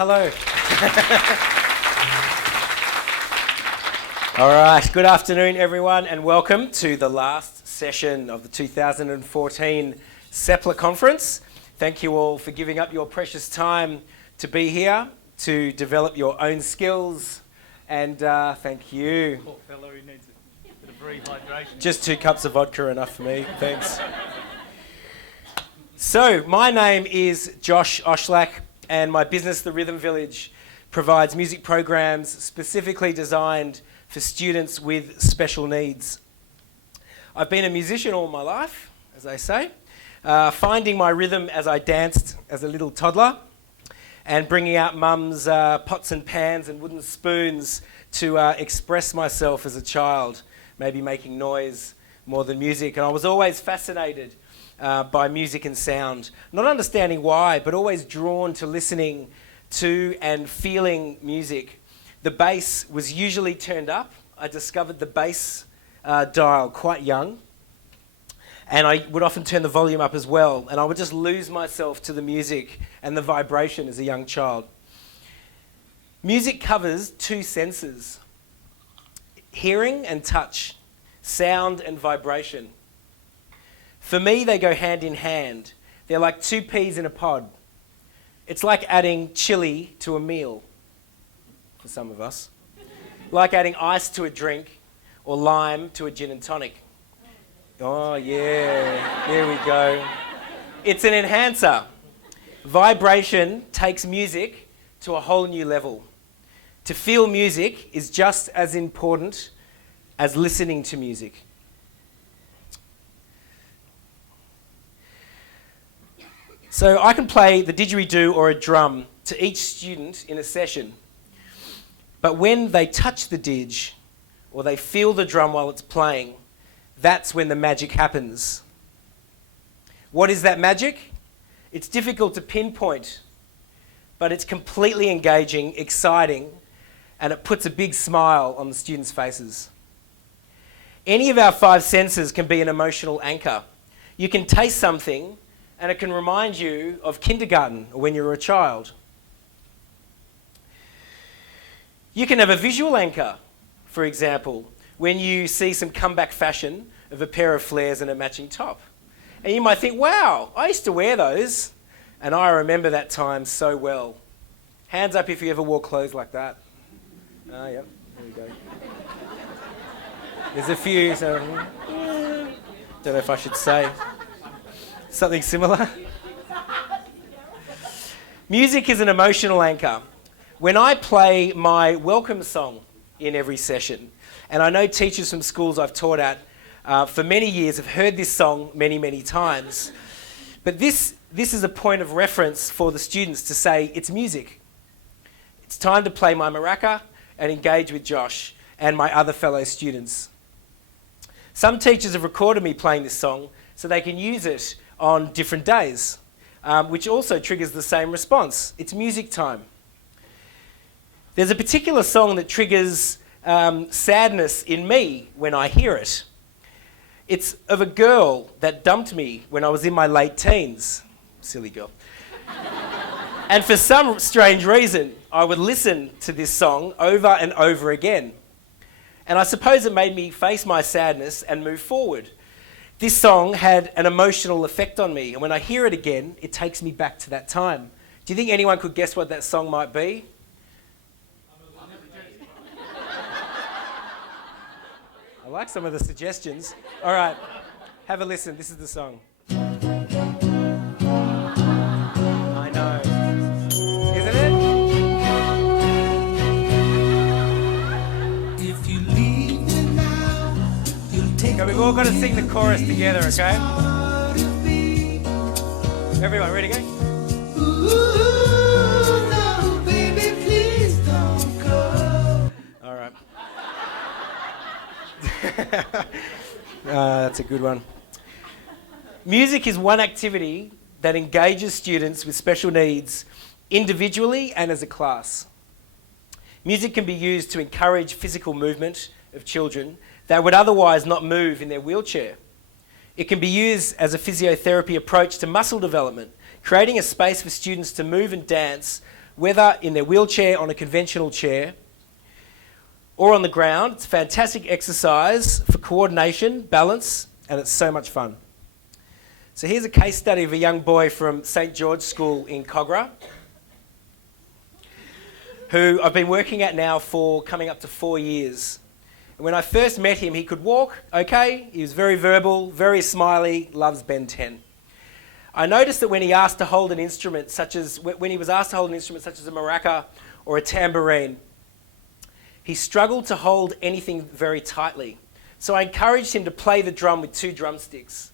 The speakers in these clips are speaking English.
Hello. All right, good afternoon everyone and welcome to the last session of the 2014 SEPLA Conference. Thank you all for giving up your precious time to be here, to develop your own skills, and thank you. Poor fellow who needs a bit of brief hydration. Just 2 cups of vodka enough for me, thanks. So, my name is Josh Oshlack, and my business, The Rhythm Village, provides music programs specifically designed for students with special needs. I've been a musician all my life, as they say, finding my rhythm as I danced as a little toddler, and bringing out mum's pots and pans and wooden spoons to express myself as a child, maybe making noise more than music. And I was always fascinated by music and sound, not understanding why, but always drawn to listening to and feeling music. The bass was usually turned up. I discovered the bass dial quite young, and I would often turn the volume up as well, and I would just lose myself to the music and the vibration as a young child. Music covers 2 senses: hearing and touch, sound and vibration. For me, they go hand in hand. They're like 2 peas in a pod. It's like adding chili to a meal, for some of us. Like adding ice to a drink, or lime to a gin and tonic. Oh yeah, there we go. It's an enhancer. Vibration takes music to a whole new level. To feel music is just as important as listening to music. So I can play the didgeridoo or a drum to each student in a session. But when they touch the didge or they feel the drum while it's playing, that's when the magic happens. What is that magic? It's difficult to pinpoint, but it's completely engaging, exciting, and it puts a big smile on the students' faces. Any of our 5 senses can be an emotional anchor. You can taste something and it can remind you of kindergarten or when you were a child. You can have a visual anchor, for example, when you see some comeback fashion of a pair of flares and a matching top. And you might think, wow, I used to wear those, and I remember that time so well. Hands up if you ever wore clothes like that. Ah, yep, there we go. There's a few, so don't know if I should say. Something similar? Music is an emotional anchor. When I play my welcome song in every session, and I know teachers from schools I've taught at for many years have heard this song many, many times, but this is a point of reference for the students to say, it's music. It's time to play my maraca and engage with Josh and my other fellow students. Some teachers have recorded me playing this song so they can use it on different days, which also triggers the same response. It's music time. There's a particular song that triggers sadness in me when I hear it. It's of a girl that dumped me when I was in my late teens. Silly girl. And for some strange reason, I would listen to this song over and over again. And I suppose it made me face my sadness and move forward. This song had an emotional effect on me, and when I hear it again, it takes me back to that time. Do you think anyone could guess what that song might be? I like some of the suggestions. All right, have a listen. This is the song. I know. Isn't it? If you leave me now, you'll take. Okay, we've all got to sing the chorus together, okay? Everyone, ready to go? Ooh, no, baby, please don't go. All right. That's a good one. Music is one activity that engages students with special needs individually and as a class. Music can be used to encourage physical movement of children that would otherwise not move in their wheelchair. It can be used as a physiotherapy approach to muscle development, creating a space for students to move and dance whether in their wheelchair, on a conventional chair, or on the ground. It's a fantastic exercise for coordination, balance, and it's so much fun. So here's a case study of a young boy from St. George School in Cogra, who I've been working at now for coming up to 4 years. And when I first met him, he could walk, okay, he was very verbal, very smiley, loves Ben 10. I noticed that when he asked to hold an instrument, such as a maraca or a tambourine, he struggled to hold anything very tightly. So I encouraged him to play the drum with 2 drumsticks.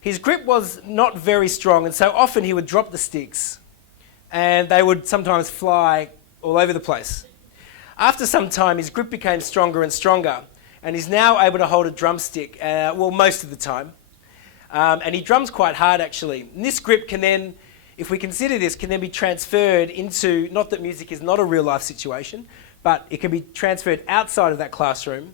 His grip was not very strong, and so often he would drop the sticks, and they would sometimes fly all over the place. After some time, his grip became stronger and stronger, and he's now able to hold a drumstick, most of the time. And he drums quite hard, actually. And this grip can then, if we consider this, can then be transferred into, not that music is not a real-life situation, but it can be transferred outside of that classroom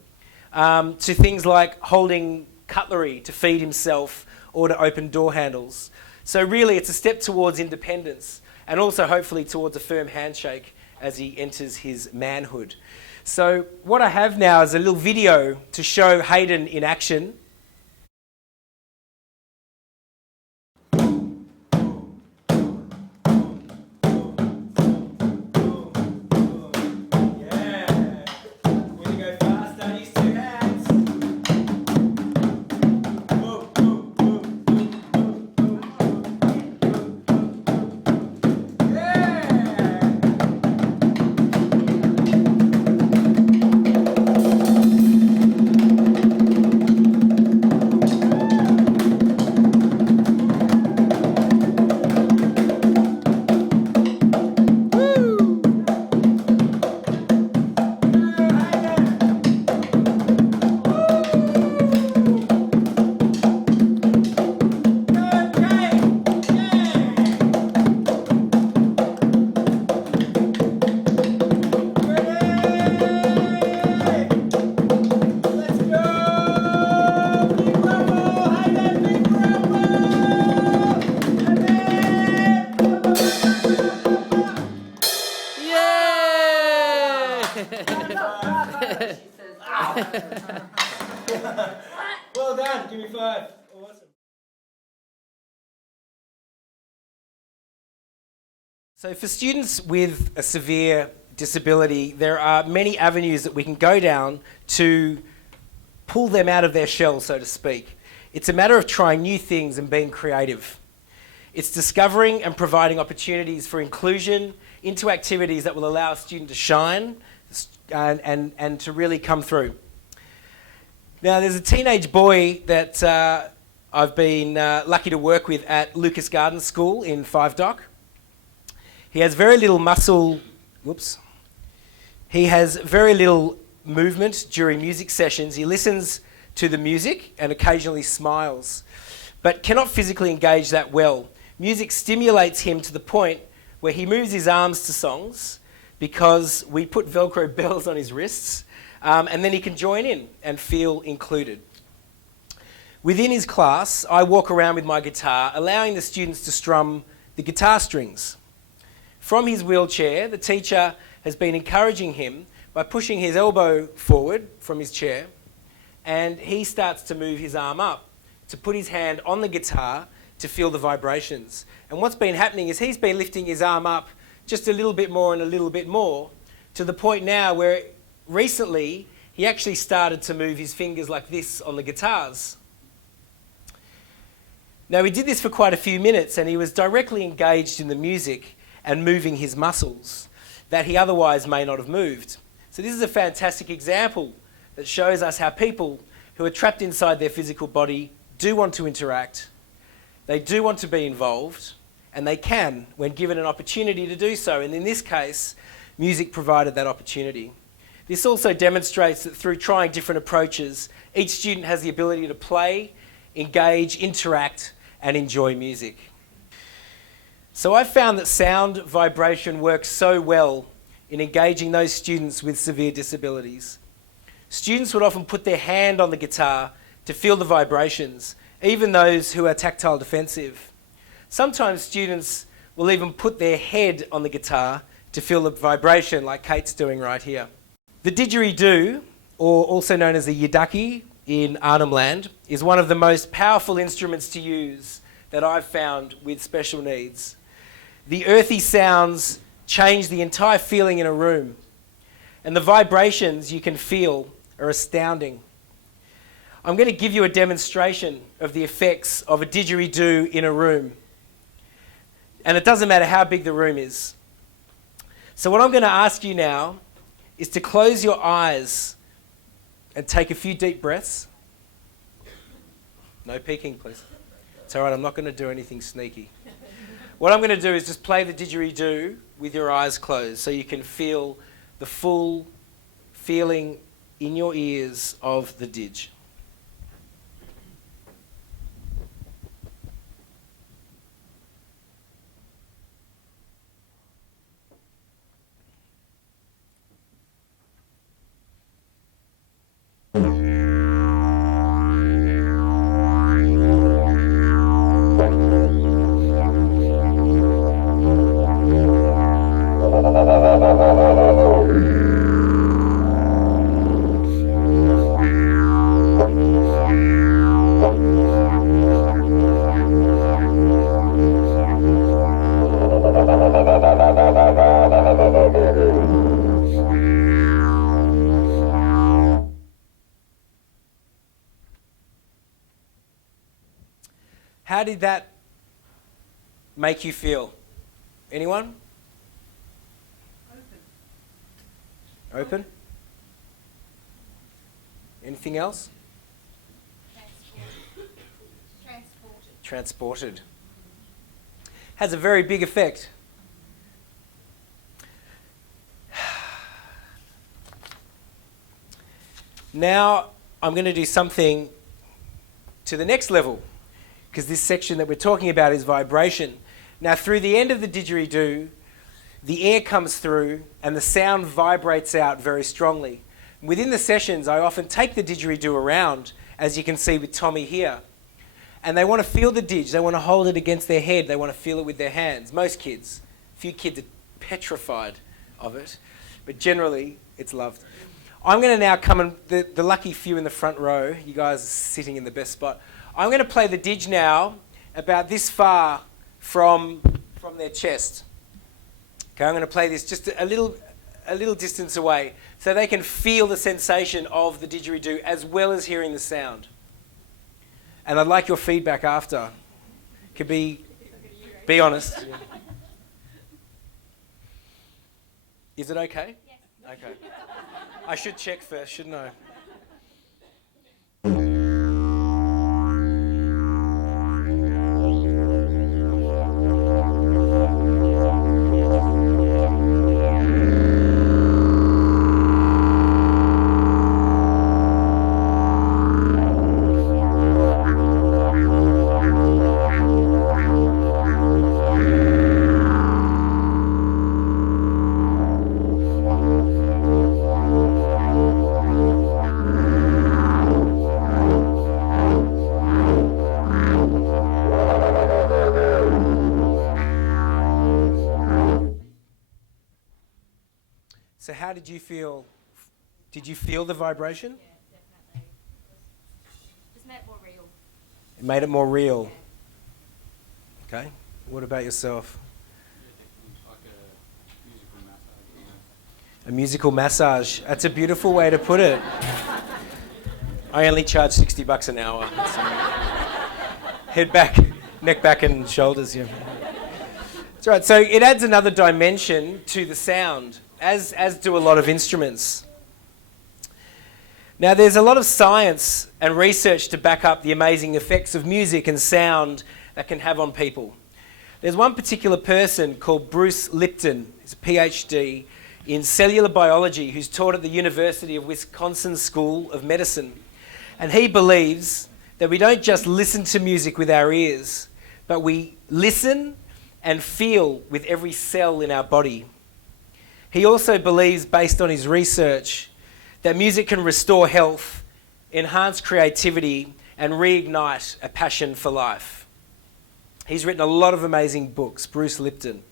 to things like holding cutlery to feed himself or to open door handles. So really, it's a step towards independence and also hopefully towards a firm handshake as he enters his manhood. So what I have now is a little video to show Hayden in action. Well done, give me 5. Awesome. So for students with a severe disability, there are many avenues that we can go down to pull them out of their shell, so to speak. It's a matter of trying new things and being creative. It's discovering and providing opportunities for inclusion into activities that will allow a student to shine and to really come through. Now, there's a teenage boy that I've been lucky to work with at Lucas Garden School in 5 Dock. He has very little He has very little movement during music sessions. He listens to the music and occasionally smiles, but cannot physically engage that well. Music stimulates him to the point where he moves his arms to songs because we put Velcro bells on his wrists, and then he can join in and feel included. Within his class, I walk around with my guitar, allowing the students to strum the guitar strings. From his wheelchair, the teacher has been encouraging him by pushing his elbow forward from his chair, and he starts to move his arm up to put his hand on the guitar to feel the vibrations. And what's been happening is he's been lifting his arm up just a little bit more and a little bit more, to the point now where recently he actually started to move his fingers like this on the guitars. Now, he did this for quite a few minutes, and he was directly engaged in the music and moving his muscles that he otherwise may not have moved. So this is a fantastic example that shows us how people who are trapped inside their physical body do want to interact, they do want to be involved, and they can when given an opportunity to do so. And in this case, music provided that opportunity. This also demonstrates that through trying different approaches, each student has the ability to play, engage, interact, and enjoy music. So I've found that sound vibration works so well in engaging those students with severe disabilities. Students would often put their hand on the guitar to feel the vibrations, even those who are tactile defensive. Sometimes students will even put their head on the guitar to feel the vibration like Kate's doing right here. The didgeridoo, or also known as the yidaki in Arnhem Land, is one of the most powerful instruments to use that I've found with special needs. The earthy sounds change the entire feeling in a room, and the vibrations you can feel are astounding. I'm going to give you a demonstration of the effects of a didgeridoo in a room. And it doesn't matter how big the room is. So what I'm going to ask you now is to close your eyes and take a few deep breaths. No peeking, please. It's all right, I'm not going to do anything sneaky. What I'm going to do is just play the didgeridoo with your eyes closed so you can feel the full feeling in your ears of the didge. How did that make you feel? Anyone? Open? Anything else? Transported. Has a very big effect. Now I'm going to do something to the next level, because this section that we're talking about is vibration. Now, through the end of the didgeridoo, the air comes through and the sound vibrates out very strongly. Within the sessions, I often take the didgeridoo around, as you can see with Tommy here, and they want to feel the didge. They want to hold it against their head. They want to feel it with their hands. Most kids. A few kids are petrified of it, but generally, it's loved. I'm going to now come and, the lucky few in the front row, you guys are sitting in the best spot. I'm going to play the didge now about this far from their chest. Okay, I'm going to play this just a little distance away so they can feel the sensation of the didgeridoo as well as hearing the sound. And I'd like your feedback after. Could be honest. Is it okay? Yes. Okay. I should check first, shouldn't I? So how did you feel? Did you feel the vibration? Yeah, definitely. Just made it more real. It made it more real. Yeah. Okay. What about yourself? Like a musical massage. A musical massage. That's a beautiful way to put it. I only charge $60 an hour. So head back, neck back and shoulders. Yeah. That's right. So it adds another dimension to the sound, as do a lot of instruments. Now, there's a lot of science and research to back up the amazing effects of music and sound that can have on people. There's one particular person called Bruce Lipton. He's a PhD in cellular biology who's taught at the University of Wisconsin School of Medicine. And he believes that we don't just listen to music with our ears, but we listen and feel with every cell in our body. He also believes, based on his research, that music can restore health, enhance creativity, and reignite a passion for life. He's written a lot of amazing books, Bruce Lipton.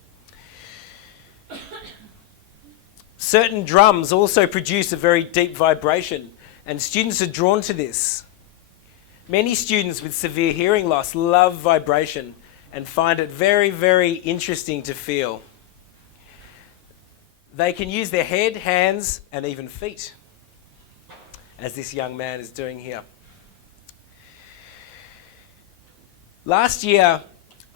Certain drums also produce a very deep vibration, and students are drawn to this. Many students with severe hearing loss love vibration and find it very, very interesting to feel. They can use their head, hands, and even feet, as this young man is doing here. Last year,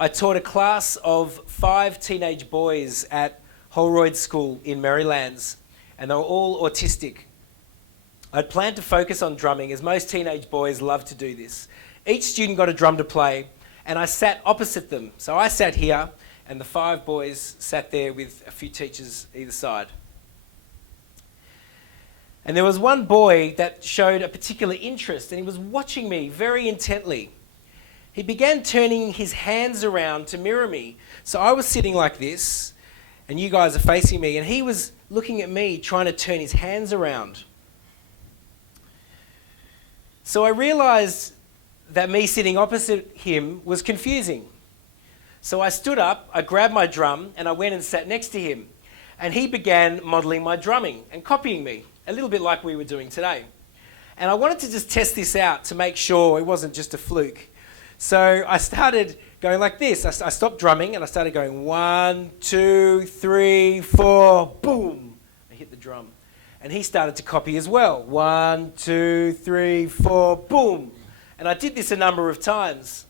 I taught a class of 5 teenage boys at Holroyd School in Merrylands, and they were all autistic. I'd planned to focus on drumming, as most teenage boys love to do this. Each student got a drum to play, and I sat opposite them. So I sat here, and the 5 boys sat there with a few teachers either side. And there was one boy that showed a particular interest, and he was watching me very intently. He began turning his hands around to mirror me. So I was sitting like this, and you guys are facing me, and he was looking at me, trying to turn his hands around. So I realised that me sitting opposite him was confusing. So I stood up, I grabbed my drum, and I went and sat next to him. And he began modelling my drumming and copying me, a little bit like we were doing today. And I wanted to just test this out to make sure it wasn't just a fluke. So I started going like this. I stopped drumming and I started going 1, 2, 3, 4, boom. I hit the drum. And he started to copy as well. 1, 2, 3, 4, boom. And I did this a number of times.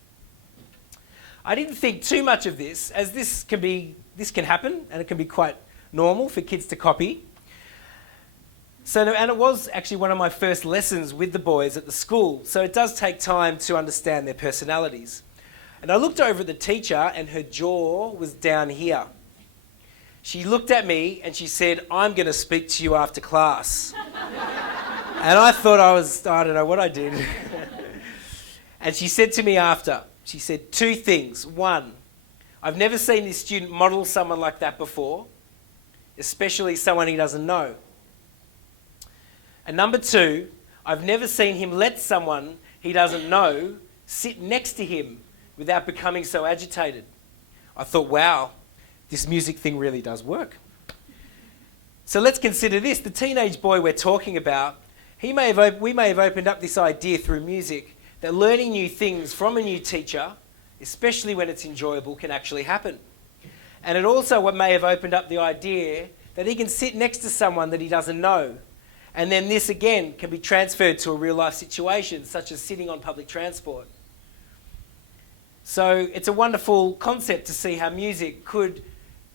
I didn't think too much of this, as this can happen, and it can be quite normal for kids to copy. And it was actually one of my first lessons with the boys at the school, so it does take time to understand their personalities. And I looked over at the teacher, and her jaw was down here. She looked at me and she said, "I'm going to speak to you after class." And I thought I don't know what I did. And she said to me after, she said 2 things. 1, I've never seen this student model someone like that before, especially someone he doesn't know. And number 2, I've never seen him let someone he doesn't know sit next to him without becoming so agitated. I thought, wow, this music thing really does work. So let's consider this. The teenage boy we're talking about, we may have opened up this idea through music that learning new things from a new teacher, especially when it's enjoyable, can actually happen. And it also may have opened up the idea that he can sit next to someone that he doesn't know. And then this again can be transferred to a real life situation, such as sitting on public transport. So it's a wonderful concept to see how music could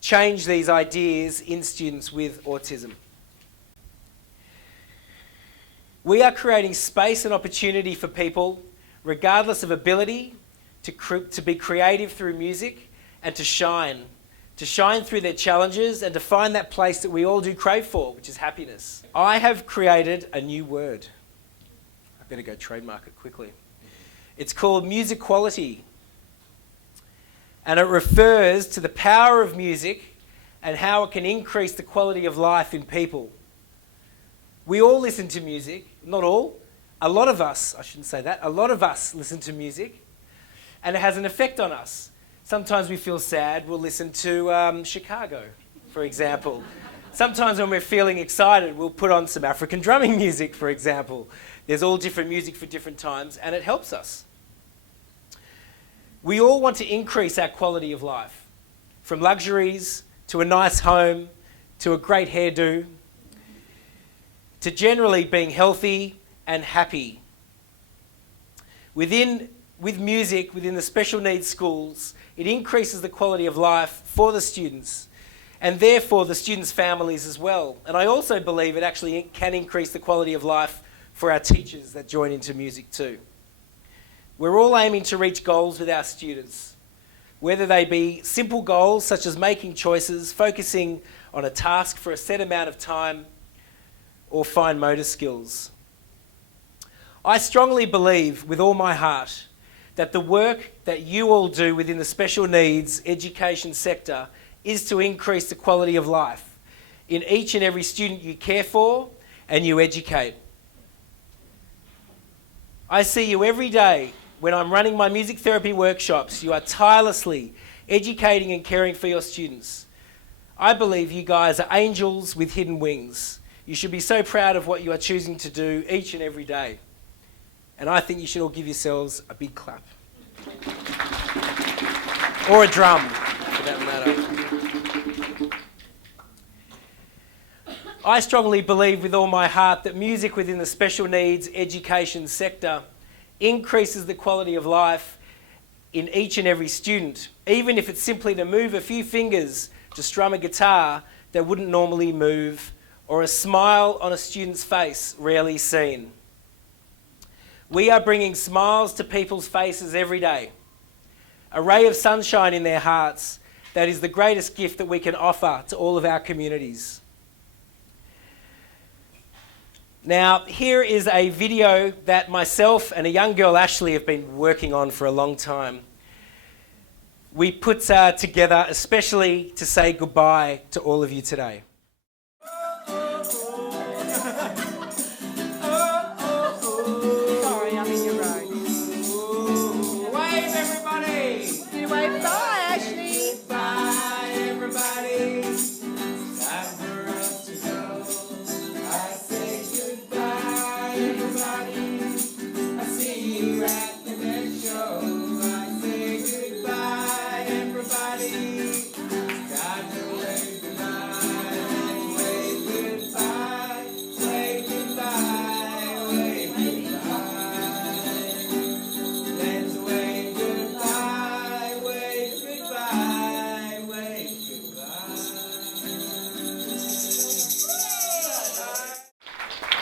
change these ideas in students with autism. We are creating space and opportunity for people, regardless of ability, to be creative through music and to shine through their challenges and to find that place that we all do crave for, which is happiness. I have created a new word. I better go trademark it quickly. It's called music quality. And it refers to the power of music and how it can increase the quality of life in people. We all listen to music, not all. A lot of us, I shouldn't say that, a lot of us listen to music, and it has an effect on us. Sometimes we feel sad, we'll listen to Chicago, for example. Sometimes when we're feeling excited, we'll put on some African drumming music, for example. There's all different music for different times, and it helps us. We all want to increase our quality of life, from luxuries to a nice home to a great hairdo, to generally being healthy and happy. With music, within the special needs schools, it increases the quality of life for the students and therefore the students' families as well. And I also believe it actually can increase the quality of life for our teachers that join into music too. We're all aiming to reach goals with our students, whether they be simple goals such as making choices, focusing on a task for a set amount of time, or fine motor skills. I strongly believe with all my heart that the work that you all do within the special needs education sector is to increase the quality of life in each and every student you care for and you educate. I see you every day when I'm running my music therapy workshops, you are tirelessly educating and caring for your students. I believe you guys are angels with hidden wings. You should be so proud of what you are choosing to do each and every day. And I think you should all give yourselves a big clap. Or a drum, for that matter. I strongly believe with all my heart that music within the special needs education sector increases the quality of life in each and every student, even if it's simply to move a few fingers to strum a guitar that wouldn't normally move, or a smile on a student's face rarely seen. We are bringing smiles to people's faces every day, a ray of sunshine in their hearts that is the greatest gift that we can offer to all of our communities. Now, here is a video that myself and a young girl, Ashley, have been working on for a long time. We put together especially to say goodbye to all of you today. Sorry, I'm in your road. Wave, everybody! Wave bye, Ashley. Bye, everybody! Time for us to go. I say goodbye, everybody. I see you at the next show. I say goodbye, everybody. Got to wave goodbye. Wave goodbye. Wave goodbye. Wave goodbye. Let's wave goodbye. Wave goodbye. Wave goodbye.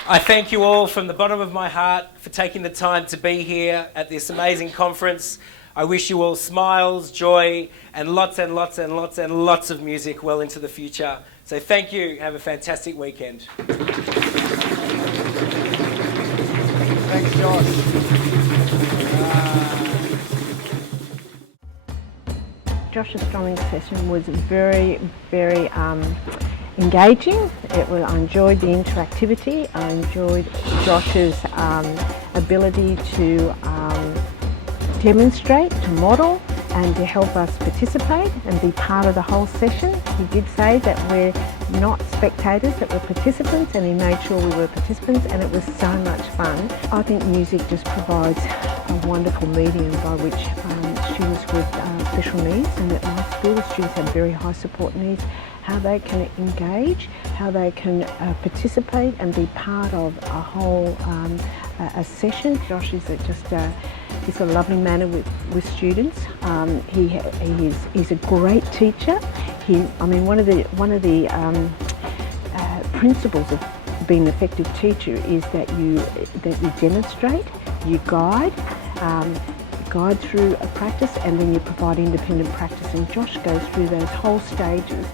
I thank you all from the bottom of my heart for taking the time to be here at this amazing conference. I wish you all smiles, joy, and lots and lots and lots and lots of music well into the future. So thank you. Have a fantastic weekend. Thanks, Josh. Josh's strumming session was very, very engaging. I enjoyed the interactivity. I enjoyed Josh's ability to demonstrate, to model, and to help us participate and be part of the whole session. He did say that we're not spectators, that we're participants, and he made sure we were participants, and it was so much fun. I think music just provides a wonderful medium by which students with special needs, and at my school the students have very high support needs, how they can engage, how they can participate and be part of a whole a session. Josh is he's got a lovely manner with students. He's a great teacher. One of the principles of being an effective teacher is that you demonstrate, you guide through a practice, and then you provide independent practice. And Josh goes through those whole stages